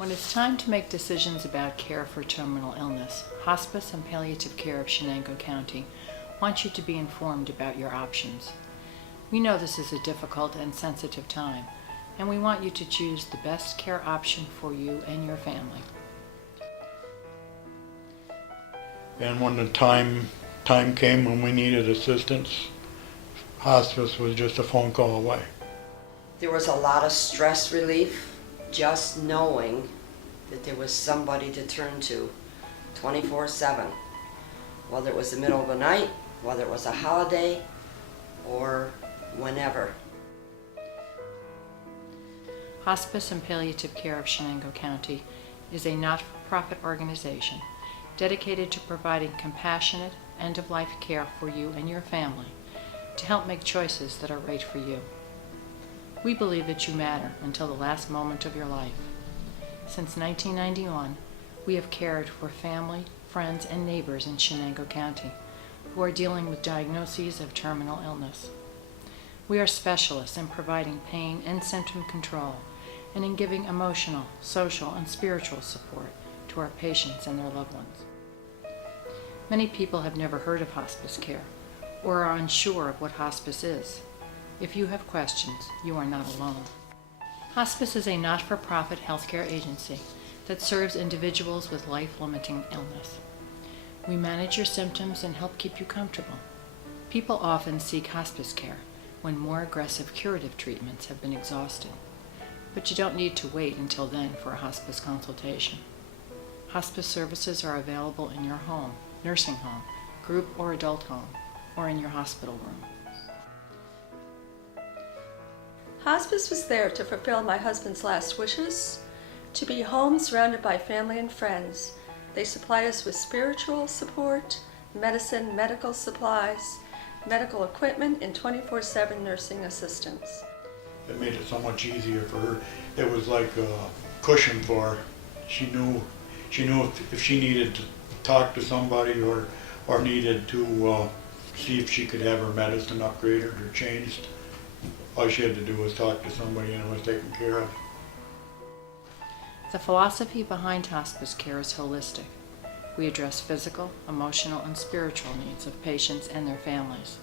When it's time to make decisions about care for terminal illness, Hospice and Palliative Care of Chenango County want you to be informed about your options. We know this is a difficult and sensitive time, and we want you to choose the best care option for you and your family. And when the time came when we needed assistance, hospice was just a phone call away. There was a lot of stress relief just knowing that there was somebody to turn to 24/7, whether it was the middle of the night, whether it was a holiday, or whenever. Hospice and Palliative Care of Chenango County is a not-for-profit organization dedicated to providing compassionate, end-of-life care for you and your family to help make choices that are right for you. We believe that you matter until the last moment of your life. Since 1991, we have cared for family, friends, and neighbors in Chenango County who are dealing with diagnoses of terminal illness. We are specialists in providing pain and symptom control and in giving emotional, social, and spiritual support to our patients and their loved ones. Many people have never heard of hospice care or are unsure of what hospice is. If you have questions, you are not alone. Hospice is a not-for-profit healthcare agency that serves individuals with life-limiting illness. We manage your symptoms and help keep you comfortable. People often seek hospice care when more aggressive curative treatments have been exhausted, but you don't need to wait until then for a hospice consultation. Hospice services are available in your home, nursing home, group or adult home, or in your hospital room. Hospice was there to fulfill my husband's last wishes, to be home surrounded by family and friends. They supply us with spiritual support, medicine, medical supplies, medical equipment, and 24/7 nursing assistance. It made it so much easier for her. It was like a cushion for her. She knew if she needed to talk to somebody or needed to see if she could have her medicine upgraded or changed, all she had to do was talk to somebody and it was taken care of. The philosophy behind hospice care is holistic. We address physical, emotional, and spiritual needs of patients and their families.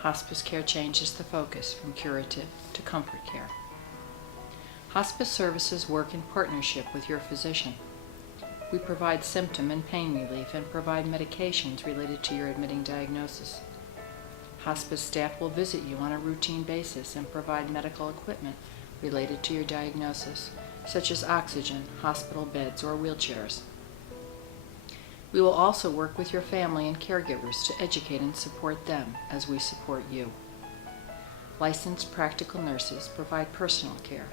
Hospice care changes the focus from curative to comfort care. Hospice services work in partnership with your physician. We provide symptom and pain relief and provide medications related to your admitting diagnosis. Hospice staff will visit you on a routine basis and provide medical equipment related to your diagnosis, such as oxygen, hospital beds, or wheelchairs. We will also work with your family and caregivers to educate and support them as we support you. Licensed practical nurses provide personal care,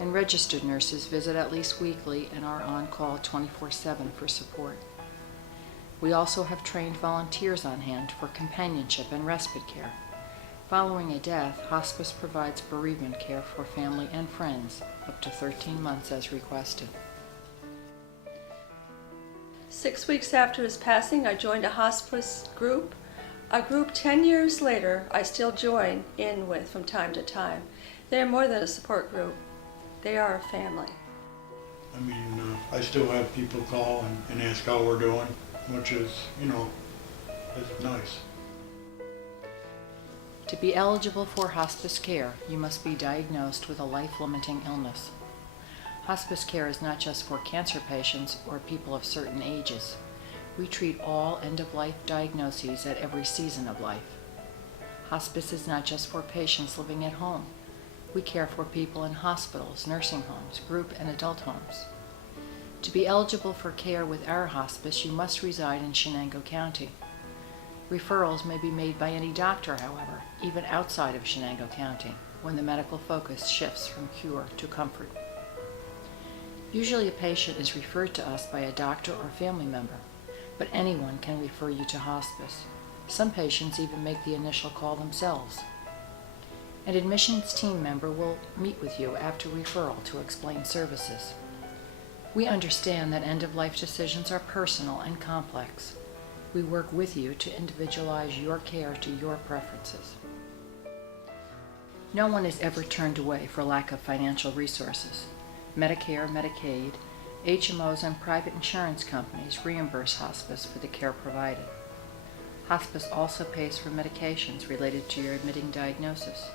and registered nurses visit at least weekly and are on call 24/7 for support. We also have trained volunteers on hand for companionship and respite care. Following a death, hospice provides bereavement care for family and friends up to 13 months as requested. 6 weeks after his passing, I joined a hospice group. A group 10 years later, I still join in with from time to time. They are more than a support group. They are a family. I mean, I still have people call and ask how we're doing, which is, is nice. To be eligible for hospice care, you must be diagnosed with a life-limiting illness. Hospice care is not just for cancer patients or people of certain ages. We treat all end-of-life diagnoses at every season of life. Hospice is not just for patients living at home. We care for people in hospitals, nursing homes, group and adult homes. To be eligible for care with our hospice, you must reside in Chenango County. Referrals may be made by any doctor, however, even outside of Chenango County, when the medical focus shifts from cure to comfort. Usually a patient is referred to us by a doctor or family member, but anyone can refer you to hospice. Some patients even make the initial call themselves. An admissions team member will meet with you after referral to explain services. We understand that end-of-life decisions are personal and complex. We work with you to individualize your care to your preferences. No one is ever turned away for lack of financial resources. Medicare, Medicaid, HMOs and private insurance companies reimburse hospice for the care provided. Hospice also pays for medications related to your admitting diagnosis.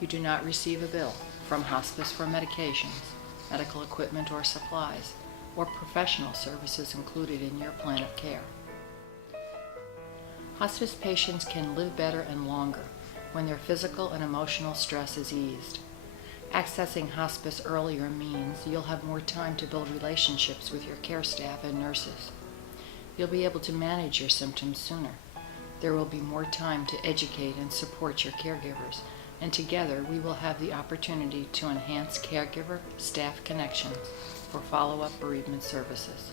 You do not receive a bill from hospice for medications, medical equipment or supplies, or professional services included in your plan of care. Hospice patients can live better and longer when their physical and emotional stress is eased. Accessing hospice earlier means you'll have more time to build relationships with your care staff and nurses. You'll be able to manage your symptoms sooner. There will be more time to educate and support your caregivers, and together we will have the opportunity to enhance caregiver-staff connections for follow-up bereavement services.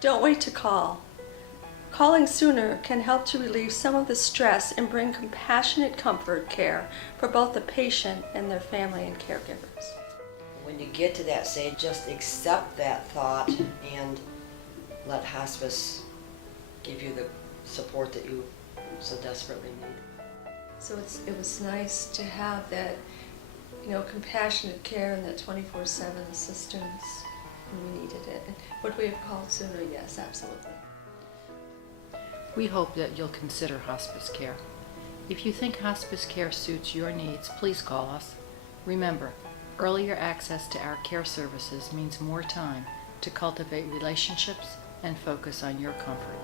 Don't wait to call. Calling sooner can help to relieve some of the stress and bring compassionate comfort care for both the patient and their family and caregivers. When you get to that stage, just accept that thought and let hospice give you the support that you so desperately need. So it was nice to have that, compassionate care and that 24/7 assistance when we needed it. And would we have called sooner? Yes, absolutely. We hope that you'll consider hospice care. If you think hospice care suits your needs, please call us. Remember, earlier access to our care services means more time to cultivate relationships and focus on your comfort.